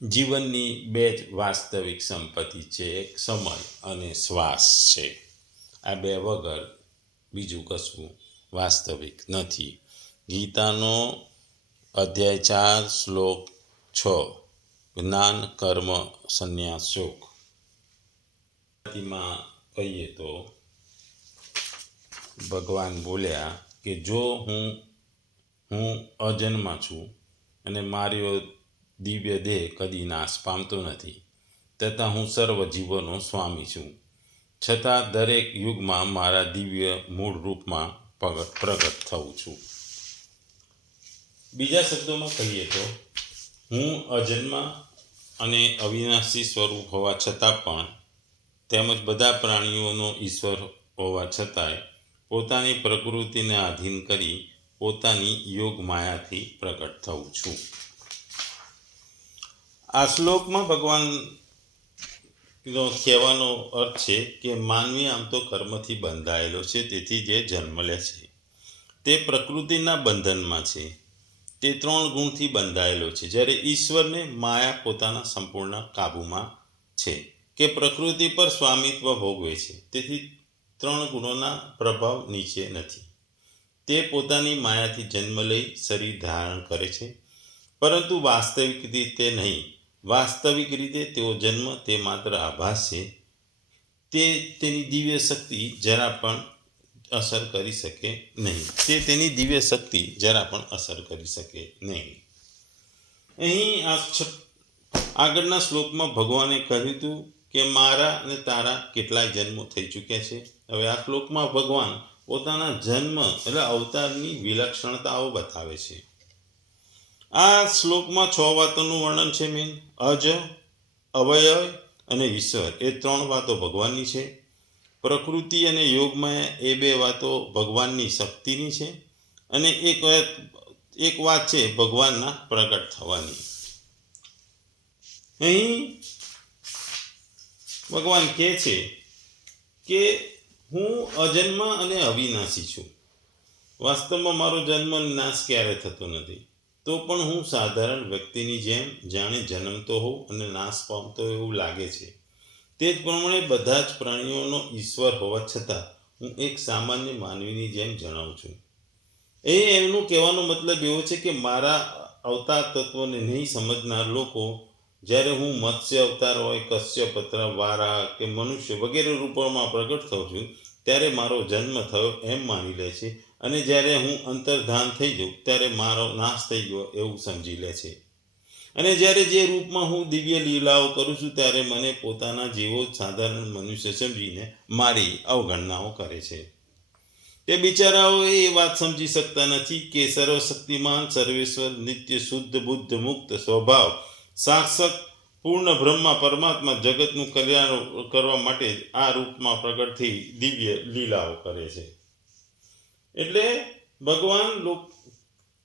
જીવનની બે જ વાસ્તવિક સંપત્તિ છે, એક સમય અને શ્વાસ છે. આ બે વગર બીજું કશું વાસ્તવિક નથી. ગીતાનો અધ્યાય 4 શ્લોક 6 જ્ઞાન કર્મ સંન્યાસ યોગ. ગુજરાતીમાં કહીએ તો ભગવાન બોલ્યા કે જો હું અજન્મા છું અને મારો દિવ્ય દેહ કદી નાશ પામતો નથી, તથા હું સર્વ જીવોનો સ્વામી છું, છતાં દરેક યુગમાં મારા દિવ્ય મૂળ રૂપમાં પ્રગટ થઉં છું. બીજા શબ્દોમાં કહીએ તો હું અજન્મા અને અવિનાશી સ્વરૂપ હોવા છતાં પણ, તેમજ બધા પ્રાણીઓનો ઈશ્વર હોવા છતાંય પોતાની પ્રકૃતિને આધીન કરી પોતાની યોગ માયાથી પ્રગટ થઉં છું. આ શ્લોકમાં ભગવાનનો કહેવાનો અર્થ છે કે માનવી આમ તો કર્મથી બંધાયેલો છે, તેથી જે જન્મ લે છે તે પ્રકૃતિના બંધનમાં છે, તે 3 ગુણથી બંધાયેલો છે, જ્યારે ઈશ્વરને માયા પોતાના સંપૂર્ણ કાબૂમાં છે કે પ્રકૃતિ પર સ્વામિત્વ ભોગવે છે, તેથી 3 ગુણોના પ્રભાવ નીચે નથી. તે પોતાની માયાથી જન્મ લઈ શરીર ધારણ કરે છે, પરંતુ વાસ્તવિક રીતે નહીં. વાસ્તવિક રીતે તેઓ જન્મ તે માત્ર આભાસ છે. તેની દિવ્ય શક્તિ જરા પણ અસર કરી શકે નહીં. અહીં આગળના શ્લોકમાં ભગવાને કહ્યું હતું કે મારા અને તારા કેટલાય જન્મો થઈ ચૂક્યા છે. હવે આ શ્લોકમાં ભગવાન પોતાના જન્મ એટલે અવતારની વિલક્ષણતાઓ બતાવે છે. આ શ્લોકમાં 6 વાતોનું વર્ણન છે. મેન અજ, અવયવ અને ઈશ્વર એ 3 વાતો ભગવાનની છે. પ્રકૃતિ અને યોગમાં એ 2 વાતો ભગવાનની શક્તિની છે, અને એક વાત છે ભગવાનના પ્રગટ થવાની. અહીં ભગવાન કહે છે કે હું અજન્મા અને અવિનાશી છું. વાસ્તવમાં મારો જન્મ નાશ ક્યારે થતો નથી, તો પણ હું સાધારણ વ્યક્તિની જેમ જાણે જન્મતો હોઉં અને નાશ પામતો એવું લાગે છે. તે જ પ્રમાણે બધા જ પ્રાણીઓનો ઈશ્વર હોવા છતાં હું એક સામાન્ય માનવીની જેમ જણાવું છું. એમનું કહેવાનો મતલબ એવો છે કે મારા અવતાર તત્વને નહીં સમજનાર લોકો જ્યારે હું મત્સ્ય અવતાર હોય, કશ્યપ, વારા કે મનુષ્ય વગેરે રૂપોમાં પ્રગટ થઉં છું ત્યારે મારો જન્મ થયો એમ માની લે છે, અને જ્યારે હું અંતર્ધાન થઈ જાઉં ત્યારે મારો નાશ થઈ ગયો એવું સમજી લે છે. અને જ્યારે જે રૂપમાં હું દિવ્ય લીલાઓ કરું છું ત્યારે મને પોતાના જેવો સાધારણ મનુષ્ય સમજીને મારી અવગણનાઓ કરે છે. તે બિચારાઓ એ વાત સમજી શકતા નથી કે સર્વશક્તિમાન, સર્વેશ્વર, નિત્ય, શુદ્ધ, બુદ્ધ, મુક્ત સ્વભાવ, સાક્ષાત પૂર્ણ બ્રહ્મા પરમાત્મા જગતનું કલ્યાણ કરવા માટે આ રૂપમાં પ્રગટ થઈ દિવ્ય લીલાઓ કરે છે. એટલે ભગવાન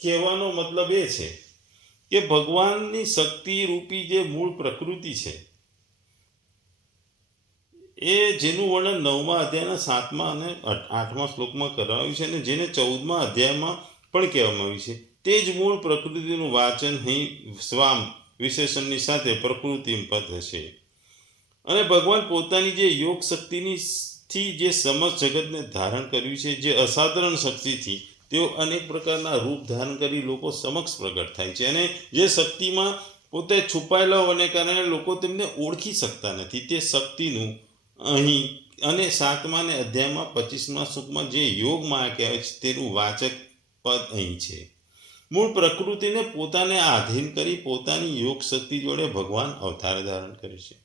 કહેવાનો મતલબ એ છે કે ભગવાનની શક્તિ રૂપી જે મૂળ પ્રકૃતિ છે, એ જેનું વર્ણન 9મા અધ્યાયના 7મા અને 8મા શ્લોકમાં કરાવ્યું છે, અને જેને 14મા અધ્યાયમાં પણ કહેવામાં આવ્યું છે, તે જ મૂળ પ્રકૃતિનું વાચન અહીં સ્વામ વિશેષણની સાથે પ્રકૃતિ પદ હશે. અને ભગવાન પોતાની જે યોગ શક્તિથી જે સમસ્ત જગતને ધારણ કર્યું છે, જે અસાધારણ શક્તિથી તેઓ અનેક પ્રકારના રૂપ ધારણ કરી લોકો સમક્ષ પ્રગટ થાય છે, અને જે શક્તિમાં પોતે છુપાયેલા હોવાને કારણે લોકો તેમને ઓળખી શકતા નથી. તે શક્તિનું અહીં અને 7મા અધ્યાયમાં 25મા શ્લોકમાં જે યોગ માયા કહેવાય છે તેનું વાચક પદ અહીં છે. મૂળ પ્રકૃતિને પોતાને આધીન કરી પોતાની યોગ શક્તિ જોડે ભગવાન અવતાર ધારણ કરે છે.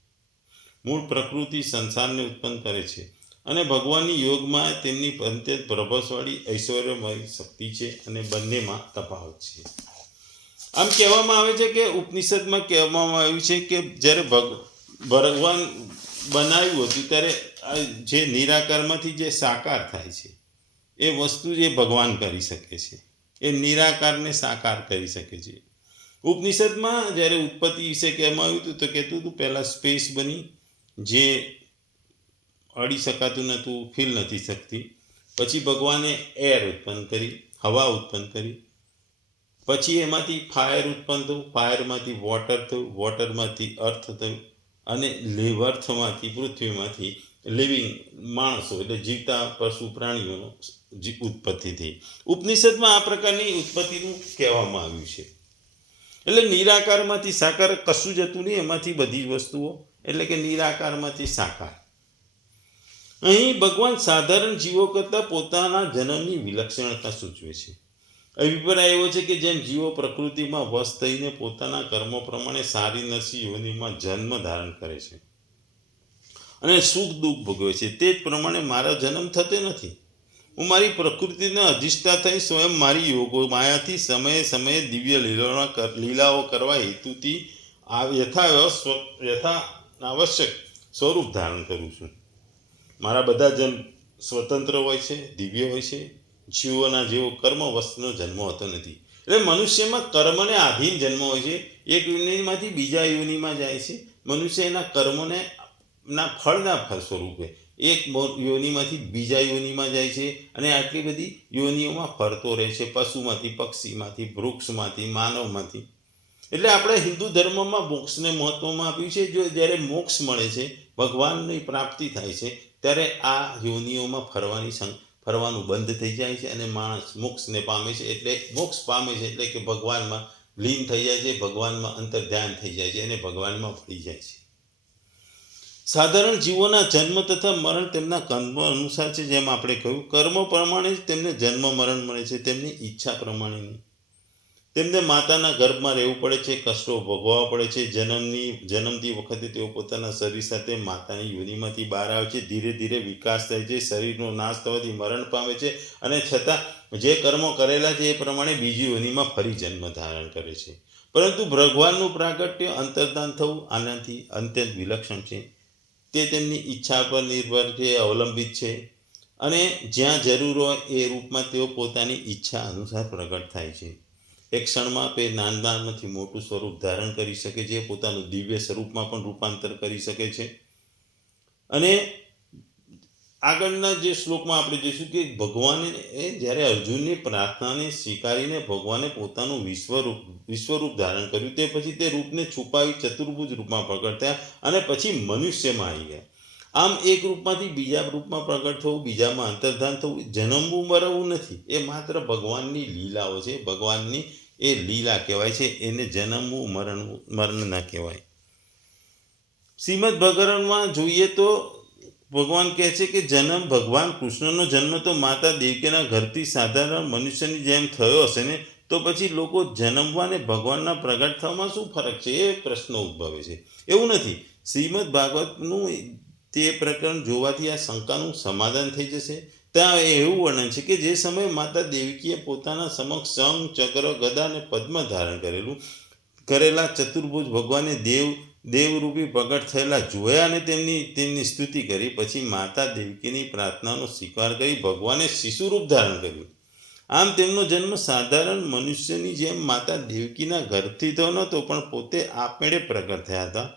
મૂળ પ્રકૃતિ સંસારને ઉત્પન્ન કરે છે, અને ભગવાનની યોગમાં તેમની અત્યંત પ્રભાવશાળી ઐશ્વર્યમય શક્તિ છે, અને બંનેમાં તફાવત છે. આમ કહેવામાં આવે છે કે ઉપનિષદમાં કહેવામાં આવ્યું છે કે જ્યારે ભગવાન બનાવ્યું હતું ત્યારે જે નિરાકારમાંથી જે સાકાર થાય છે એ વસ્તુ જે ભગવાન કરી શકે છે, એ નિરાકારને સાકાર કરી શકે છે. ઉપનિષદમાં જ્યારે ઉત્પત્તિ વિશે કહેવામાં આવ્યું હતું તો કહેતું હતું પહેલાં સ્પેસ બની, જે અડી શકાતું નહોતું, ફીલ નથી શકતી. પછી ભગવાને એર ઉત્પન્ન કરી, હવા ઉત્પન્ન કરી, પછી એમાંથી ફાયર ઉત્પન્ન થયું, ફાયરમાંથી વોટર થયું, વોટરમાંથી અર્થ થયું, અને અર્થમાંથી પૃથ્વીમાંથી લિવિંગ માણસો એટલે જીવતા પશુ પ્રાણીઓનો ઉત્પત્તિ થઈ. ઉપનિષદમાં આ પ્રકારની ઉત્પત્તિનું કહેવામાં આવ્યું છે. એટલે નિરાકારમાંથી સાકાર કશું જતું નહીં, એમાંથી બધી વસ્તુઓ, એટલે કે નિરાકારમાંથી સાકાર. અહીં ભગવાન સાધારણ જીવો કરતાં પોતાના જન્મની વિલક્ષણતા સૂચવે છે. અભિપ્રાય એવો છે કે જેમ જીવો પ્રકૃતિમાં વશ થઈને પોતાના કર્મો પ્રમાણે સારી નરસી યોનિમાં જન્મ ધારણ કરે છે અને સુખ દુઃખ ભોગવે છે, તે જ પ્રમાણે મારો જન્મ થતો નથી. હું મારી પ્રકૃતિને અધિષ્ઠા થઈ સ્વયં મારી યોગો માયાથી સમયે સમયે દિવ્ય લીલાઓ કરવા હેતુથી યથા આવશ્યક સ્વરૂપ ધારણ કરું છું. મારા બધા જન્મ સ્વતંત્ર હોય છે, દિવ્ય હોય છે. જીવોના જેવો કર્મ વસ્તુનો જન્મ હોતો નથી. એટલે મનુષ્યમાં કર્મને આધીન જન્મ હોય છે. એક યોનિમાંથી બીજા યોનિમાં જાય છે. મનુષ્ય એના કર્મોને ફળના ફળ સ્વરૂપે એક યોનિમાંથી બીજા યોનિમાં જાય છે અને આટલી બધી યોનિઓમાં ફરતો રહે છે, પશુમાંથી, પક્ષીમાંથી, વૃક્ષમાંથી, માનવમાંથી. એટલે આપણે હિન્દુ ધર્મમાં મોક્ષને મહત્વમાં આપ્યું છે. જો જ્યારે મોક્ષ મળે છે, ભગવાનની પ્રાપ્તિ થાય છે, ત્યારે આ યોનિઓમાં ફરવાનું બંધ થઈ જાય છે અને માણસ મોક્ષને પામે છે. એટલે મોક્ષ પામે છે એટલે કે ભગવાનમાં લીન થઈ જાય છે, ભગવાનમાં અંતર ધ્યાન થઈ જાય છે અને ભગવાનમાં ભળી જાય છે. સાધારણ જીવોના જન્મ તથા મરણ તેમના કર્મ અનુસાર છે. જેમ આપણે કહ્યું, કર્મ પ્રમાણે જ તેમને જન્મ મરણ મળે છે, તેમની ઈચ્છા પ્રમાણે નહીં. તેમને માતાના ગર્ભમાં રહેવું પડે છે, કષ્ટો ભોગવવા પડે છે. જન્મતી વખતે તેઓ પોતાના શરીર સાથે માતાની યોનિમાંથી બહાર આવે છે. ધીરે ધીરે વિકાસ થાય છે, શરીરનો નાશ થવાથી મરણ પામે છે અને છતાં જે કર્મો કરેલા છે એ પ્રમાણે બીજી યોનિમાં ફરી જન્મ ધારણ કરે છે. પરંતુ ભગવાનનું પ્રાગટ્ય અંતર્ધાન થવું આનાથી અત્યંત વિલક્ષણ છે. તે તેમની ઈચ્છા પર નિર્ભર છે, અવલંબિત છે અને જ્યાં જરૂર હોય એ રૂપમાં તેઓ પોતાની ઈચ્છા અનુસાર પ્રગટ થાય છે. એક ક્ષણમાં તે નાનમાંથી મોટું સ્વરૂપ ધારણ કરી શકે છે, પોતાનું દિવ્ય સ્વરૂપમાં પણ રૂપાંતર કરી શકે છે. અને આગળના જે શ્લોકમાં આપણે જોઈશું કે ભગવાને જ્યારે અર્જુનની પ્રાર્થનાને સ્વીકારીને ભગવાને પોતાનું વિશ્વરૂપ ધારણ કર્યું, તે પછી તે રૂપને છુપાવી ચતુર્ભુજ રૂપમાં પ્રગટ થયા અને પછી મનુષ્યમાં આવી ગયા. આમ એક રૂપમાંથી બીજા રૂપમાં પ્રગટ થવું, બીજામાં અંતર્ધાન થવું, જન્મવું મરવું નથી. એ માત્ર ભગવાનની લીલાઓ છે. ભગવાનની એ લીલા કહેવાય છે, એને જન્મવું મરણ ના કહેવાય. શ્રીમદ ભાગવતમાં જોઈએ તો ભગવાન કહે છે કે ભગવાન કૃષ્ણનો જન્મ તો માતા દેવકીના ઘરથી સાધારણ મનુષ્યની જેમ થયો હશે ને, તો પછી લોકો જન્મવા અને ભગવાનના પ્રગટ થવામાં શું ફરક છે, એ પ્રશ્ન ઉદ્ભવે છે. એવું નથી. શ્રીમદ ભાગવતનું તે પ્રકરણ જોવાથી આ શંકાનું સમાધાન થઈ જશે. ત્યાં એવું વર્ણન છે કે જે સમયે માતા દેવકીએ પોતાના સમક્ષ શંખ, ચક્ર, ગદા અને પદ્મ ધારણ કરેલા ચતુર્ભુજ ભગવાને દેવરૂપી પ્રગટ થયેલા જોયા અને તેમની સ્તુતિ કરી. પછી માતા દેવકીની પ્રાર્થનાનો સ્વીકાર કરી ભગવાને શિશુરૂપ ધારણ કર્યું. આમ તેમનો જન્મ સાધારણ મનુષ્યની જેમ માતા દેવકીના ઘરથી તો નહોતો, પણ પોતે આપમેળે પ્રગટ થયા હતા.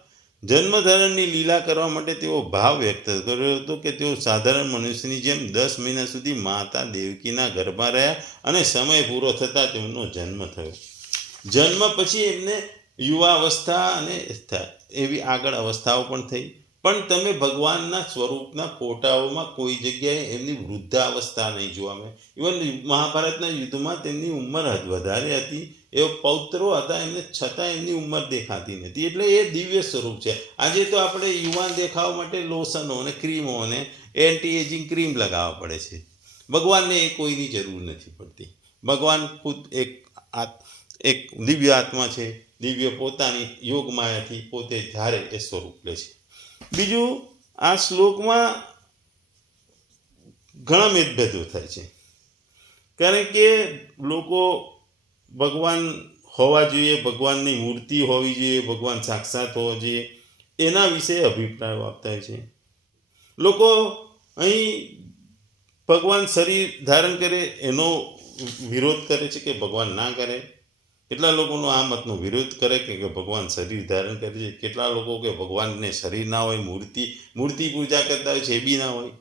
જન્મધારણની લીલા કરવા માટે તેઓ ભાવ વ્યક્ત કર્યો હતો કે તેઓ સાધારણ મનુષ્યની જેમ 10 મહિના સુધી માતા દેવકીના ગર્ભમાં રહ્યા અને સમય પૂરો થતાં તેમનો જન્મ થયો. જન્મ પછી એમને યુવા અવસ્થા અને એવી આગળ અવસ્થાઓ પણ થઈ. પણ તમે ભગવાનના સ્વરૂપના ફોટાઓમાં કોઈ જગ્યાએ એમની વૃદ્ધાવસ્થા નહીં જોવા મળે. ઇવન મહાભારતના યુદ્ધમાં તેમની ઉંમર વધારે હતી, એવો પૌત્રો હતા, એમને છતાં એમની ઉંમર દેખાતી નથી. એટલે એ દિવ્ય સ્વરૂપ છે. આજે તો આપણે યુવાન દેખાવા માટે લોશનો અને ક્રીમો અને એન્ટી એજિંગ ક્રીમ લગાવવા પડે છે. ભગવાનને એ કોઈની જરૂર નથી પડતી. ભગવાન ખુદ એક દિવ્ય આત્મા છે. દિવ્ય પોતાની યોગમાયાથી પોતે ધારે એ સ્વરૂપ લે છે. બીજું, આ શ્લોકમાં ઘણા મતભેદો થાય છે. કારણ કે લોકો ભગવાન હોવા જોઈએ, ભગવાનની મૂર્તિ હોવી જોઈએ, ભગવાન સાક્ષાત હોવા જોઈએ, એના વિશે અભિપ્રાયો આપતા હોય છે. લોકો અહીં ભગવાન શરીર ધારણ કરે એનો વિરોધ કરે છે કે ભગવાન ના કરે. કેટલા લોકોનો આ મતનો વિરોધ કરે કે ભગવાન શરીર ધારણ કરે છે. કેટલા લોકો કે ભગવાનને શરીર ના હોય, મૂર્તિ પૂજા કરતા હોય છે, એ બી ના હોય.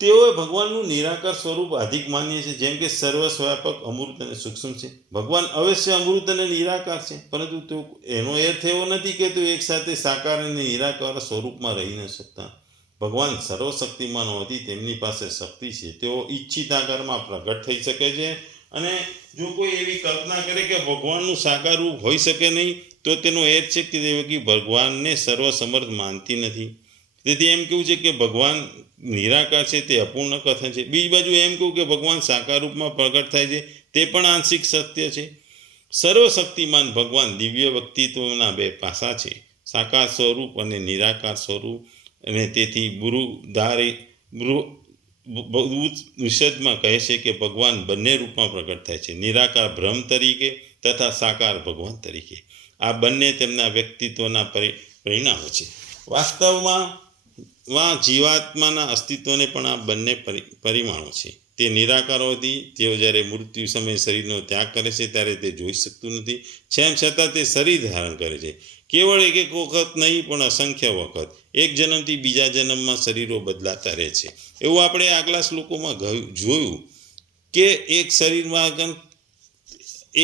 તેઓએ ભગવાનનું નિરાકાર સ્વરૂપ અધિક માન્ય છે, જેમ કે સર્વવ્યાપક, અમૃત અને સૂક્ષ્મ છે. ભગવાન અવશ્ય અમૃત અને નિરાકાર છે, પરંતુ તો એનો અર્થ એવો નથી કે તેઓ એકસાથે સાકાર અને નિરાકાર સ્વરૂપમાં રહી ન શકતા. ભગવાન સર્વશક્તિમાન હોવાથી તેમની પાસે શક્તિ છે. તેઓ ઈચ્છિત આકારમાં પ્રગટ થઈ શકે છે. અને જો કોઈ એવી કલ્પના કરે કે ભગવાનનું સાકાર રૂપ હોઈ શકે નહીં, તો તેનો અર્થ છે કે તે વ્યક્તિ ભગવાનને સર્વસમર્થ માનતી નથી. તેથી એમ કેવું છે કે ભગવાન નિરાકાર છે તે અપૂર્ણ કથન છે. બીજી બાજુ એમ કહું કે ભગવાન સાકાર રૂપમાં પ્રગટ થાય છે તે પણ આંશિક સત્ય છે. સર્વશક્તિમાન ભગવાન દિવ્ય વ્યક્તિત્વના બે પાસા છે, સાકાર સ્વરૂપ અને નિરાકાર સ્વરૂપ. અને તેથી વિશદમાં કહે છે કે ભગવાન બંને રૂપમાં પ્રગટ થાય છે, નિરાકાર બ્રહ્મ તરીકે તથા સાકાર ભગવાન તરીકે. આ બંને તેમના વ્યક્તિત્વના પરિણામો છે. વાસ્તવમાં જીવાત્માના અસ્તિત્વને પણ આ બંને પરિમાણો છે. તે નિરાકાર હોવાથી તેઓ જ્યારે મૃત્યુ સમયે શરીરનો ત્યાગ કરે છે ત્યારે તે જોઈ શકતું નથી, તેમ છતાં તે શરીર ધારણ કરે છે. કેવળ એક વખત નહીં, પણ અસંખ્ય વખત એક જન્મથી બીજા જન્મમાં શરીરો બદલાતા રહે છે. એવું આપણે આગલા શ્લોકોમાં જોયું કે એક શરીરમાં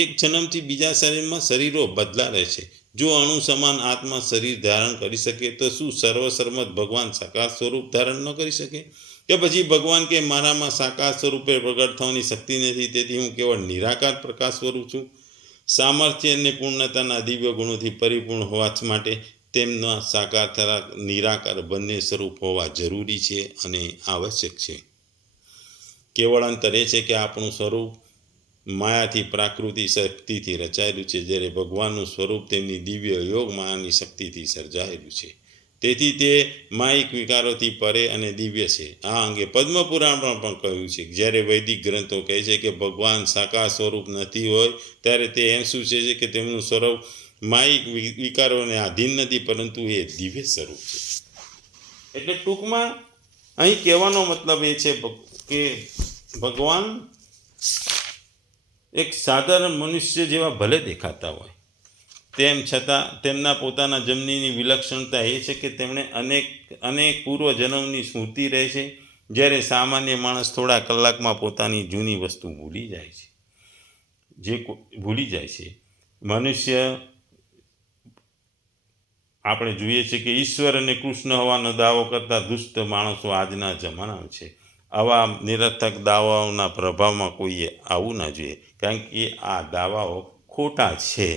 એક જન્મથી બીજા શરીરમાં શરીરો બદલા રહે છે. જો અણુ સમાન આત્મા શરીર ધારણ કરી શકે, તો શું સર્વસર્વમત ભગવાન સાકાર સ્વરૂપ ધારણ ન કરી શકે? કે પછી ભગવાન કે મારામાં સાકાર સ્વરૂપે પ્રગટ થવાની શક્તિ નથી, તેથી હું કેવળ નિરાકાર પ્રકાશ સ્વરૂપ છું? સામર્થ્ય અને પૂર્ણતાના દિવ્ય ગુણોથી પરિપૂર્ણ હોવા માટે તેમના સાકાર તથા નિરાકાર બંને સ્વરૂપ હોવા જરૂરી છે અને આવશ્યક છે. કેવળ અંતર એ છે કે આપણું સ્વરૂપ માયાથી પ્રાકૃતિક શક્તિથી રચાયેલું છે, જ્યારે ભગવાનનું સ્વરૂપ તેમની દિવ્ય યોગ માયાની શક્તિથી સર્જાયેલું છે. તેથી તે માયિક વિકારોથી પરે અને દિવ્ય છે. આ અંગે પદ્મપુરાણમાં પણ કહ્યું છે. જ્યારે વૈદિક ગ્રંથો કહે છે કે ભગવાન સાકાર સ્વરૂપ નથી હોય, ત્યારે તે એમ સૂચવે છે કે તેમનું સ્વરૂપ માયિક વિકારોને આધીન નથી, પરંતુ એ દિવ્ય સ્વરૂપ છે. એટલે ટૂંકમાં અહીં કહેવાનો મતલબ એ છે કે ભગવાન એક સાધારણ મનુષ્ય જેવા ભલે દેખાતા હોય, તેમ છતાં તેમના પોતાના જન્મની વિલક્ષણતા એ છે કે તેમણે અનેક પૂર્વજન્મની સ્મૃતિ રહે છે, જ્યારે સામાન્ય માણસ થોડા કલાકમાં પોતાની જૂની વસ્તુ ભૂલી જાય છે. મનુષ્ય આપણે જોઈએ છીએ કે ઈશ્વર અને કૃષ્ણ હોવાનો દાવો કરતા દુષ્ટ માણસો આજના જમાનામાં છે. આવા નિરર્થક દાવાઓના પ્રભાવમાં કોઈએ આવવું ના જોઈએ, કારણ કે આ દાવાઓ ખોટા છે.